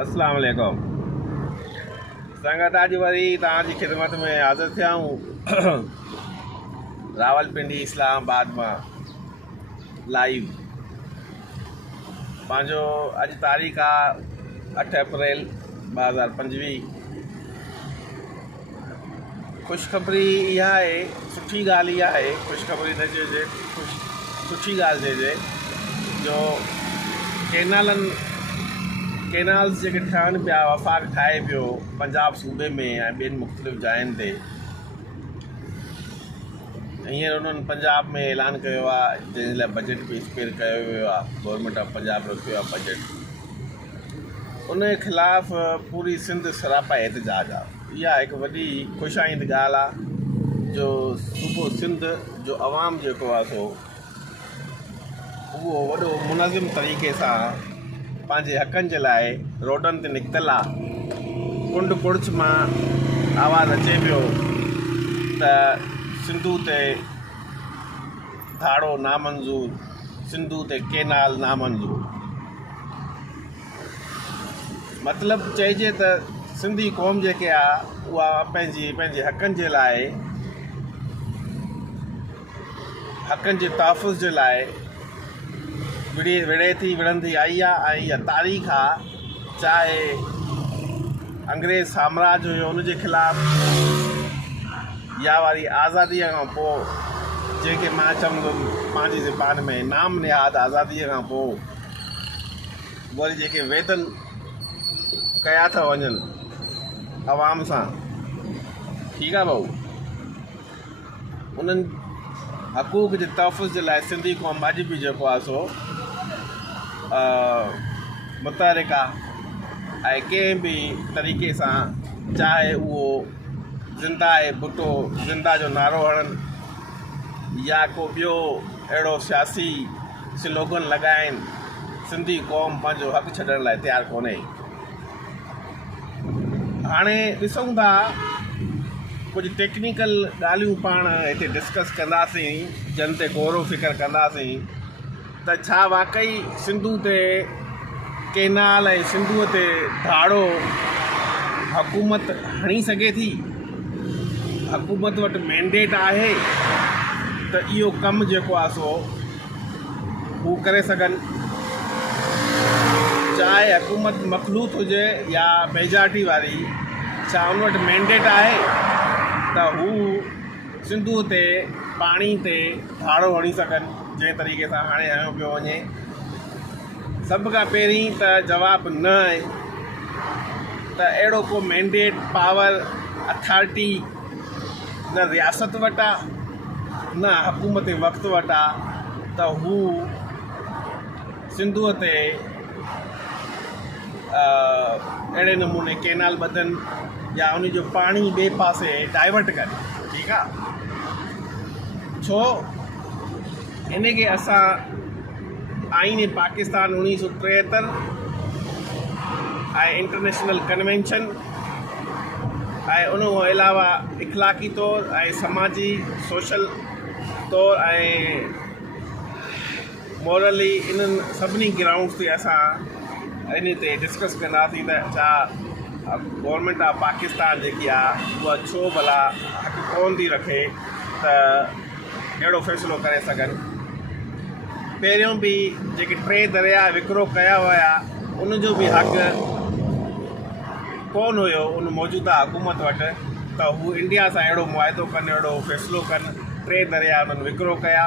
अस्सलाम वालेकुम। संगत अॼु वरी तव्हांजी ख़िदमत में हाज़िर थिया आहियूं रावलपिंडी इस्लामाबाद मां लाइव। पंहिंजो अॼु तारीख़ आहे 8 अप्रैल 2025। ख़ुशख़बरी इहा आहे, सुठी ॻाल्हि इहा आहे, ख़ुशख़बरी न चइजे, सुठी ॻाल्हि चइजे जो केनाल्स जेके ठहनि पिया, वफ़ाक़ ठाहे पियो पंजाब सूबे में ऐं ॿियनि मुख़्तलिफ़ जायुनि ते। हींअर उन्हनि पंजाब में ऐलान कयो आहे जंहिं लाइ बजट बि स्पेयर कयो वियो आहे। गवर्नमेंट ऑफ पंजाब रखियो आहे बजट। उन जे ख़िलाफ़ पूरी सिंध सरापा एहतजाज आहे। इहा हिकु वॾी ख़ुशाईंद ॻाल्हि आहे जो सूबो सिंध जो अवाम जेको आहे सो उहो वॾो मुनज़िम तरीक़े सां पंहिंजे हक़नि जे लाइ रोडनि ते निकितल आहे। कुंड कुड़च मां आवाज़ु अचे पियो त सिंधू ते धाड़ो नामंज़ूर, सिंधू ते केनाल नामंज़ूर। मतिलबु चइजे त सिंधी क़ौम जेके आहे उहा पंहिंजे हक़नि जे लाइ, हक़नि जे तहफ़ुज़ जे लाइ विड़े थी विढ़ंदी आई आहे। ऐं इहा तारीख़ आहे, चाहे अंग्रेज़ साम्राज्य हुयो उनजे ख़िलाफ़, या वारी आज़ादीअ खां पोइ जेके मां चवंदुमि पंहिंजी ज़बान में नाम निहाद आज़ादीअ खां पोइ वरी जेके वेदन कया था वञनि अवाम सां, ठीकु आहे भाऊ, उन्हनि हक़ूक़ जे तहफ़ुज़ जे लाइ सिंधी क़ौम अॼु बि जेको आहे सो मुतहरिक आहे। ऐं कंहिं बि तरीक़े सां, चाहे उहो ज़िंदा आहे भुटो ज़िंदा जो नारो हणनि या को ॿियो अहिड़ो सियासी स्लोगन लॻाइनि, सिंधी क़ौम पंहिंजो हक़ु छॾण लाइ तयारु कोन्हे। हाणे ॾिसूं था कुझु टेक्निकल ॻाल्हियूं पाण हिते डिस्कस कंदासीं, जन ते गौर फ़िक्र कंदासीं त छा वाक़ई सिंधू ते केनाल ऐं सिंधूअ ते धाड़ो हुकूमत हणी सघे थी। हुकूमत वटि मैंडेट आहे त इहो कमु जेको आहे सो हू करे सघनि। चाहे हुकूमत मखलूत हुजे या मेजॉरिटी वारी, छा उन वटि मैंडेट आहे त हू सिंधूअ ते पाणी ते धाड़ो हणी सघनि जंहिं तरीक़े सां हाणे हयो पियो वञे। सभ खां पहिरीं त जवाबु न आहे त अहिड़ो को मैंडेट, पावर, अथॉरिटी न रियासत वटि आहे न हुकूमत वक़्त वटि आहे त हू सिंधूअ ते अहिड़े नमूने केनाल ॿधनि या उन जो पाणी ॿिए पासे डाइवर्ट कनि। ठीकु आहे, छो इनखे असां आईन पाकिस्तान 1973 ऐं इंटरनेशनल कन्वेंशन ऐं उन खां अलावा इख़लाक़ी तौर ऐं समाजी सोशल तौर ऐं मॉरली इन्हनि सभिनी ग्राउंड्स ते असां इन ते डिस्कस कंदासीं त छा गवर्नमेंट ऑफ पाकिस्तान जेकी आहे उहा छो भला हक़ु कोन थी रखे त अहिड़ो फ़ैसिलो करे सघनि। पहिरियों बि जेके 3 दरिया विकिरो कया हुया उनजो बि हक़ु कोन हुयो उन मौजूदा हुकूमत वटि त हू इंडिया सां अहिड़ो मुआइदो कनि, अहिड़ो फ़ैसिलो कनि। 3 दरिया उन्हनि विकिरो कया।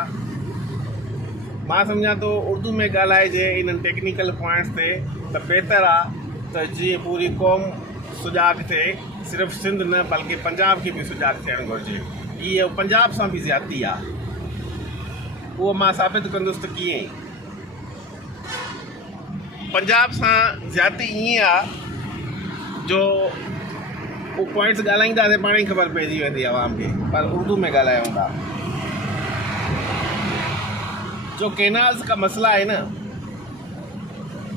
मां सम्झां थो उर्दू में ॻाल्हाइजे इन्हनि टेक्निकल पॉइंट्स ते त बहितर आहे त जीअं पूरी क़ौम सुजाॻ थिए, सिर्फ़ु सिंध न बल्कि पंजाब खे बि सुजाॻ थियणु घुरिजे। इहो पंजाब सां बि ज़्यादती आहे, उहो मां साबित कंदुसि त कीअं। पंजाब सां ज़्यादती ईअं आहे जो उहो पॉइंट्स ॻाल्हाईंदासीं पाण ई ख़बर पइजी वेंदी आवाम खे, पर उर्दू में ॻाल्हायूं था। जो केनाल्स का मसला है ना,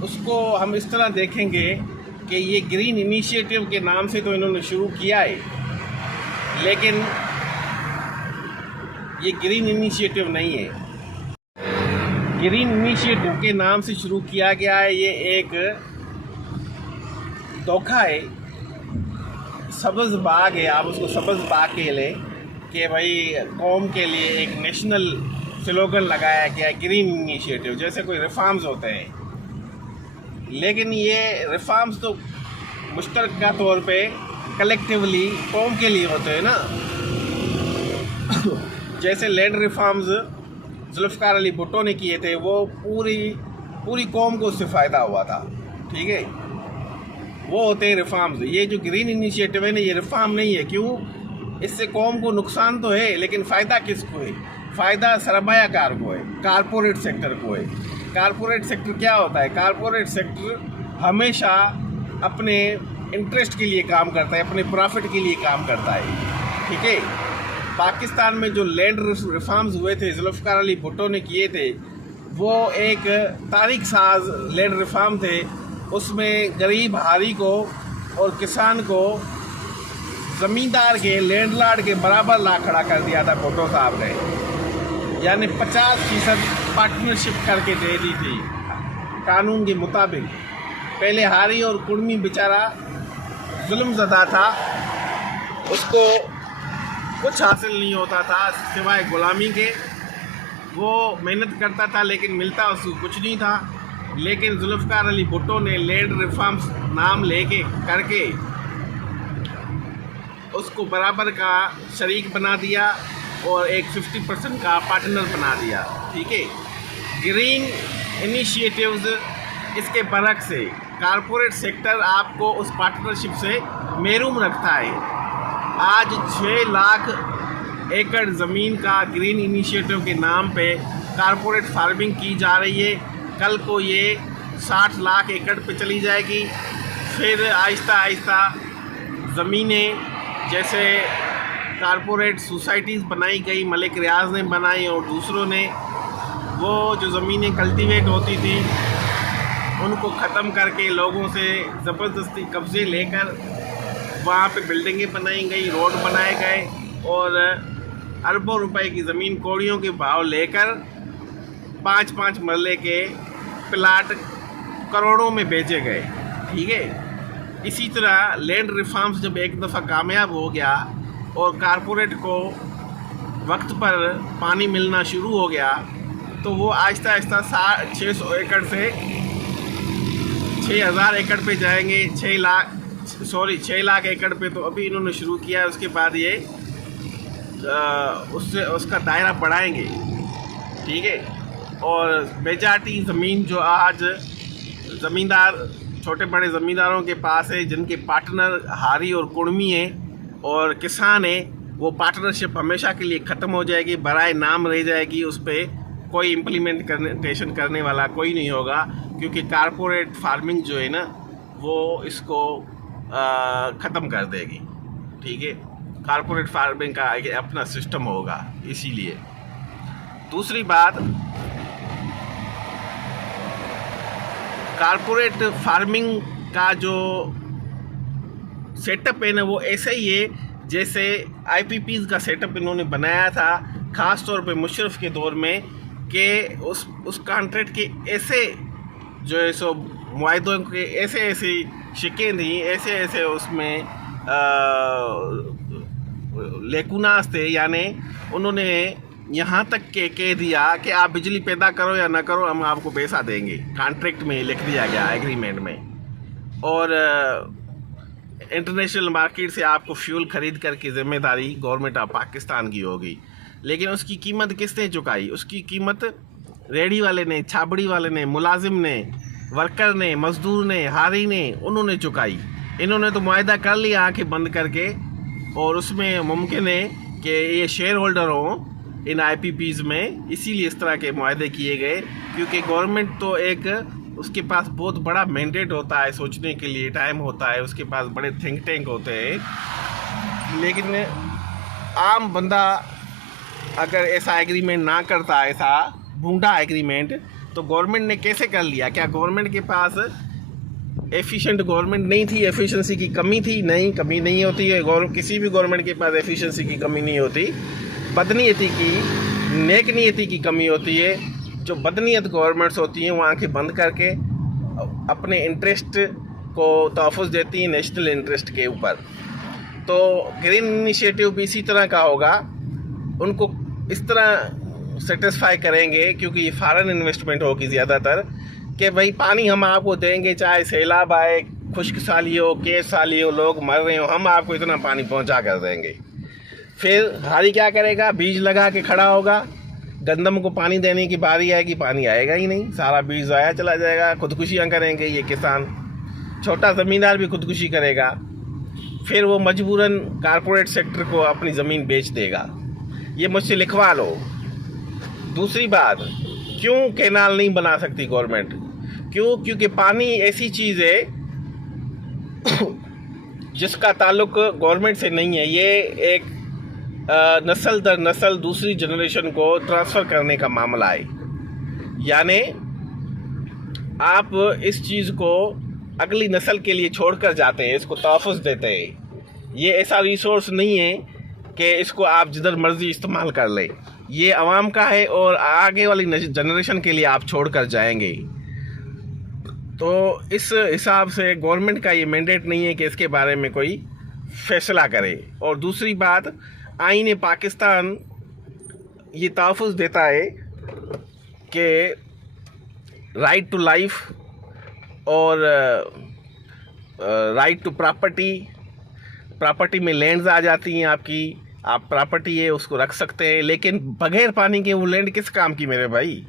उसको हम इस तरह देखेंगे कि ये ग्रीन इनिशिएटिव के नाम से तो इन्होंने शुरू किया है, लेकिन ये ग्रीन इनिशिएटिव नहीं है। ग्रीन इनिशिएटिव के नाम से शुरू किया गया है ये एक धोखा है। सब्ज़ बाग है, आप उसको सब्ज़ बाग के लें कि भाई कौम के लिए एक नेशनल स्लोगन लगाया गया, ग्रीन इनिशिएटिव, जैसे कोई रिफॉर्म्स होते हैं। लेकिन ये रिफॉर्म्स तो मुश्तरका तौर पे कलेक्टिवली कौम के लिए होते हैं ना। जैसे लैंड रिफॉर्म्स जुल्फ़िकार अली भुट्टो ने किए थे, वो पूरी कौम को उससे फ़ायदा हुआ था, ठीक है, वो होते हैं रिफॉर्म्स। ये जो ग्रीन इनिशिएटिव है ना, ये रिफॉर्म नहीं है। क्यों? इससे कौम को नुकसान तो है, लेकिन फ़ायदा किसको है? फ़ायदा सरमायाकार को है, कारपोरेट सेक्टर को है। कारपोरेट सेक्टर क्या होता है? कारपोरेट सेक्टर हमेशा अपने इंटरेस्ट के लिए काम करता है, अपने प्रॉफिट के लिए काम करता है, ठीक है। पाकिस्तान में जो लैंड रिफॉर्म्स हुए थे, जुल्फ़िकार अली भुट्टो ने किए थे, वो एक तारीख साज लैंड रिफॉर्म थे। उसमें गरीब हारी को और किसान को ज़मींदार के, लैंडलॉर्ड के बराबर ला खड़ा कर दिया था भुट्टो साहब ने, यानी 50% पार्टनरशिप करके दे दी थी कानून के मुताबिक। पहले हारी और कुर्मी बेचारा जुल्मज़दा था, उसको कुछ हासिल नहीं होता था सिवाय ग़ुलामी के। वो मेहनत करता था लेकिन मिलता उसको कुछ नहीं था। लेकिन जुल्फ़िकार अली भुट्टो ने लैंड रिफॉर्म्स नाम लेके करके उसको बराबर का शरीक बना दिया और एक 50% का पार्टनर बना दिया, ठीक है। ग्रीन इनिशिएटिव्स इसके बरक्स से कारपोरेट सेक्टर आपको उस पार्टनरशिप से महरूम रखता है। आज 6 लाख एकड़ ज़मीन का ग्रीन इनिशिएटिव के नाम पे कारपोरेट फार्मिंग की जा रही है। कल को ये 60 लाख एकड़ पे चली जाएगी। फिर आहिस्ता आहिस्ता ज़मीनें, जैसे कारपोरेट सोसाइटीज़ बनाई गई, मलिक रियाज ने बनाई और दूसरों ने, वो जो ज़मीनें कल्टीवेट होती थी उनको ख़त्म करके लोगों से ज़बरदस्ती कब्ज़े लेकर वहाँ पे बिल्डिंगें बनाई गई, रोड बनाए गए और अरबों रुपए की ज़मीन कौड़ियों के भाव लेकर 5-5 मरले के प्लाट करोड़ों में बेचे गए, ठीक है। इसी तरह लैंड रिफॉर्म्स जब एक दफ़ा कामयाब हो गया और कारपोरेट को वक्त पर पानी मिलना शुरू हो गया, तो वो आहिस्ता आहिस्ता 600 एकड़ से 6000 एकड़ पे जाएंगे। 6 लाख एकड़ पे तो अभी इन्होंने शुरू किया है। उसके बाद ये उसका दायरा बढ़ाएंगे, ठीक है। और मेजॉरिटी ज़मीन जो आज ज़मींदार, छोटे बड़े ज़मींदारों के पास है, जिनके पार्टनर हारी और कुर्मी हैं और किसान हैं, वो पार्टनरशिप हमेशा के लिए ख़त्म हो जाएगी, बराए नाम रह जाएगी। उस पर कोई इम्प्लीमेंटेशन करने वाला कोई नहीं होगा, क्योंकि कारपोरेट फार्मिंग जो है ना, वो इसको ख़त्म कर देगी, ठीक है। कारपोरेट फार्मिंग का अपना सिस्टम होगा। इसीलिए दूसरी बात, कारपोरेट फार्मिंग का जो सेटअप है ना, वो ऐसा ही है जैसे IPPs का सेटअप इन्होंने बनाया था, ख़ास तौर पे मुशर्रफ के दौर में, कि उस कॉन्ट्रैक्ट के ऐसे जो है सो मुआहदों के ऐसे शिकें थी, ऐसे उसमें लेकुनास थे, यानी उन्होंने यहाँ तक के कह दिया कि आप बिजली पैदा करो या ना करो, हम आपको पैसा देंगे। कॉन्ट्रैक्ट में लिख दिया गया, एग्रीमेंट में। और इंटरनेशनल मार्केट से आपको फ्यूल ख़रीद करके ज़िम्मेदारी गवर्नमेंट ऑफ पाकिस्तान की होगी। लेकिन उसकी कीमत किसने चुकाई? उसकी कीमत रेडी वाले ने, छाबड़ी वाले ने, मुलाजिम ने, वर्कर ने, मज़दूर ने, हारी ने, उन्होंने चुकाई। इन्होंने तो मुआहदा कर लिया आंखें बंद करके, और उसमें मुमकिन है कि ये शेयर होल्डर हों इन IPPs में, इसीलिए इस तरह के मुआहदे किए गए। क्योंकि गवर्नमेंट तो एक, उसके पास बहुत बड़ा मैंडेट होता है, सोचने के लिए टाइम होता है, उसके पास बड़े थिंक टैंक होते हैं। लेकिन आम बंदा अगर ऐसा एग्रीमेंट ना करता, ऐसा भूंडा एग्रीमेंट, तो गवर्नमेंट ने कैसे कर लिया? क्या गवर्नमेंट के पास एफिशिएंट गवर्नमेंट नहीं थी? एफिशिएंसी की कमी थी? नहीं, कमी नहीं होती है। किसी भी गवर्नमेंट के पास एफिशिएंसी की कमी नहीं होती। बदनीयती की, नेक नीयती की कमी होती है। जो बदनीयत गवर्नमेंट्स होती हैं वो आंखें बंद करके अपने इंटरेस्ट को तहफ़्फ़ुज़ देती हैं नेशनल इंटरेस्ट के ऊपर। तो ग्रीन इनिशिएटिव भी इसी तरह का होगा, उनको इस तरह सेटिस्फाई करेंगे, क्योंकि ये फॉरेन इन्वेस्टमेंट होगी ज़्यादातर, कि भाई पानी हम आपको देंगे, चाहे सैलाब आए, खुश्क साली हो, केस साली हो, लोग मर रहे हो, हम आपको इतना पानी पहुंचा कर देंगे। फिर हारी क्या करेगा, बीज लगा के खड़ा होगा, गंदम को पानी देने की बारी आएगी, पानी आएगा ही नहीं, सारा बीज ज़ाया चला जाएगा। खुदकुशियाँ करेंगे ये किसान, छोटा ज़मींदार भी खुदकुशी करेगा, फिर वो मजबूरन कारपोरेट सेक्टर को अपनी ज़मीन बेच देगा। ये मुझसे लिखवा लो। दूसरी बात, क्यों कैनाल नहीं बना सकती गवर्नमेंट? क्योंकि पानी ऐसी चीज़ है जिसका ताल्लुक गवर्नमेंट से नहीं है। ये एक नस्ल दर नस्ल दूसरी जनरेशन को ट्रांसफ़र करने का मामला है। यानी आप इस चीज़ को अगली नस्ल के लिए छोड़कर जाते हैं, इसको तहफ़्फ़ुज़ देते हैं। ये ऐसा रिसोर्स नहीं है कि इसको आप जिधर मर्ज़ी इस्तेमाल कर लें। ये आवाम का है और आगे वाली जनरेशन के लिए आप छोड़ कर जाएंगे। तो इस हिसाब से गवर्नमेंट का ये मैंडेट नहीं है कि इसके बारे में कोई फैसला करे। और दूसरी बात, आईन पाकिस्तान ये तहफ़्फ़ुज़ देता है कि राइट टू लाइफ और राइट टू प्रॉपर्टी में लैंड्स आ जाती हैं आपकी, आप प्रॉपर्टी है उसको रख सकते हैं, लेकिन बगैर पानी के वो लैंड किस काम की मेरे भाई?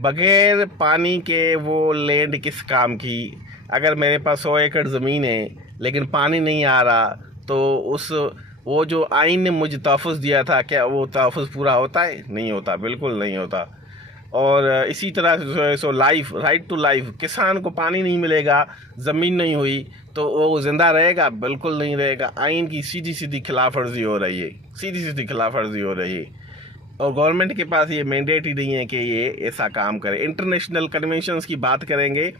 बगैर पानी के वो लैंड किस काम की? अगर मेरे पास 100 एकड़ ज़मीन है लेकिन पानी नहीं आ रहा, तो वो जो आइन ने मुझे तहफ़्फ़ुज़ दिया था, क्या वो तहफ़्फ़ुज़ पूरा होता है? नहीं होता, बिल्कुल नहीं होता। और इसी तरह से लाइफ, राइट टू लाइफ, किसान को पानी नहीं मिलेगा, ज़मीन नहीं हुई, तो वो ज़िंदा रहेगा? बिल्कुल नहीं रहेगा। आइन की सीधी सीधी खिलाफ वर्जी हो रही है, सीधी सीधी खिलाफ वर्जी हो रही है। और गवर्नमेंट के पास ये मैंडेट ही नहीं है कि ये ऐसा काम करे। इंटरनेशनल कन्वेंशंस की बात करेंगे,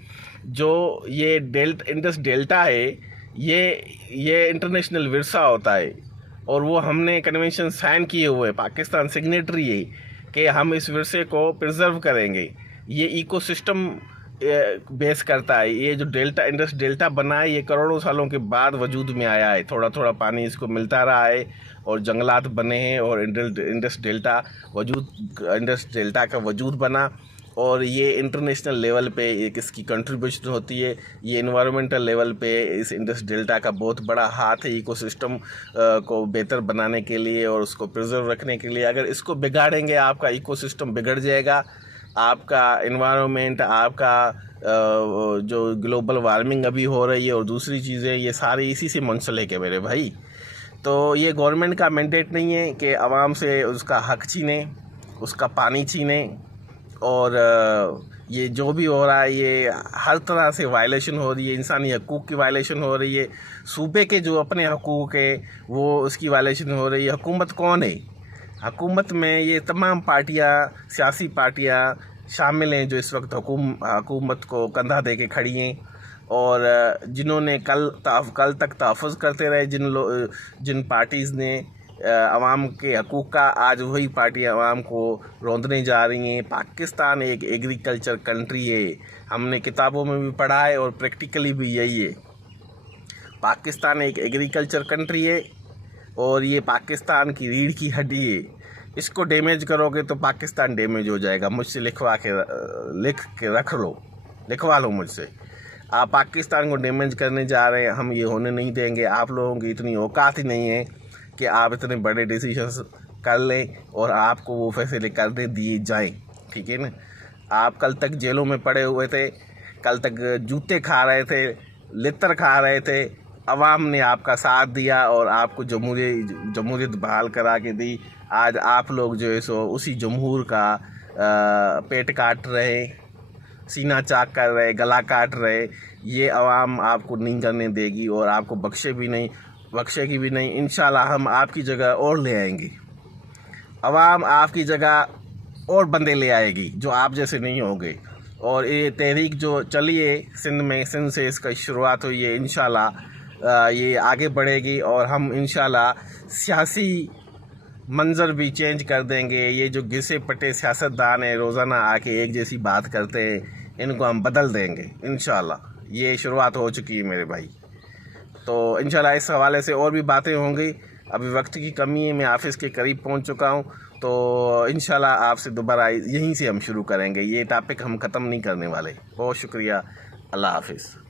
जो ये इंडस डेल्टा है, ये इंटरनेशनल विरसा होता है, और वो हमने कन्वेंशन साइन किए हुए, पाकिस्तान सिग्नेटरी है कि हम इस विरसे को प्रिजर्व करेंगे। ये इकोसिस्टम बेस करता है। ये जो इंडस डेल्टा बना है, ये करोड़ों सालों के बाद वजूद में आया है। थोड़ा थोड़ा पानी इसको मिलता रहा है और जंगलात बने हैं और इंडस डेल्टा का वजूद बना। और ये इंटरनेशनल लेवल पे एक इसकी कंट्रीब्यूशन होती है। ये एनवायरमेंटल लेवल पे इस इंडस डेल्टा का बहुत बड़ा हाथ है इकोसिस्टम को बेहतर बनाने के लिए और उसको प्रिजर्व रखने के लिए। अगर इसको बिगाड़ेंगे, आपका इकोसिस्टम बिगड़ जाएगा, आपका एनवायरनमेंट, आपका जो ग्लोबल वार्मिंग अभी हो रही है और दूसरी चीज़ें, ये सारी इसी से मुंसलिक है मेरे भाई। तो ये गवर्नमेंट का मैंडेट नहीं है कि आवाम से उसका हक छीने, उसका पानी छीने। और ये जो भी हो रहा है, ये हर तरह से वायलेशन हो रही है, इंसानी हकूक़ की वायलेशन हो रही है। सूबे के जो अपने हकूक़ है वो उसकी वायलेशन हो रही है। हुकूमत कौन है? हुकूमत में ये तमाम पार्टियां, सियासी पार्टियां शामिल हैं जो इस वक्त हुकूमत को कंधा दे के खड़ी हैं, और जिन्होंने कल तक तहफ़्फ़ुज़ करते रहे जिन पार्टीज़ ने अवाम के हकूक़ का, आज वही पार्टी अवाम को रौंदने जा रही हैं। पाकिस्तान एक एग्रीकल्चर कंट्री है, हमने किताबों में भी पढ़ा है और प्रैक्टिकली भी यही है। पाकिस्तान एक एग्रीकल्चर कंट्री है और ये पाकिस्तान की रीढ़ की हड्डी है। इसको डैमेज करोगे तो पाकिस्तान डैमेज हो जाएगा। मुझसे लिख के लिखवा लो मुझसे। आप पाकिस्तान को डैमेज करने जा रहे हैं, हम ये होने नहीं देंगे। आप लोगों की इतनी औकात ही नहीं है कि आप इतने बड़े डिसीजंस कर लें और आपको वो फैसले करने दिए जाएं, ठीक है ना। आप कल तक जेलों में पड़े हुए थे, कल तक जूते खा रहे थे, लित्तर खा रहे थे, अवाम ने आपका साथ दिया और आपको जमहूरियत बहाल करा के दी। आज आप लोग जो है सो उसी जमहूर का पेट काट रहे, सीना चाक कर रहे, गला काट रहे। ये अवाम आपको नहीं करने देगी और आपको बख्शेगी भी नहीं। इंशाल्लाह हम आपकी जगह और ले आएंगे, अवाम आपकी जगह और बंदे ले आएगी जो आप जैसे नहीं होंगे। और ये तहरीक जो चली है सिंध से इसका शुरुआत हुई है, इंशाल्लाह ये आगे बढ़ेगी और हम इंशाल्लाह सियासी मंजर भी चेंज कर देंगे। ये जो घिसे पटे सियासतदान हैं, रोज़ाना आके एक जैसी बात करते हैं, इनको हम बदल देंगे इंशाल्लाह। ये शुरुआत हो चुकी है मेरे भाई। तो इंशाल्लाह इस हवाले से और भी बातें होंगी। अभी वक्त की कमी है, मैं ऑफ़िस के करीब पहुंच चुका हूं, तो इंशाल्लाह आपसे दोबारा यहीं से हम शुरू करेंगे। ये टॉपिक हम ख़त्म नहीं करने वाले। बहुत शुक्रिया। अल्लाह हाफिज़।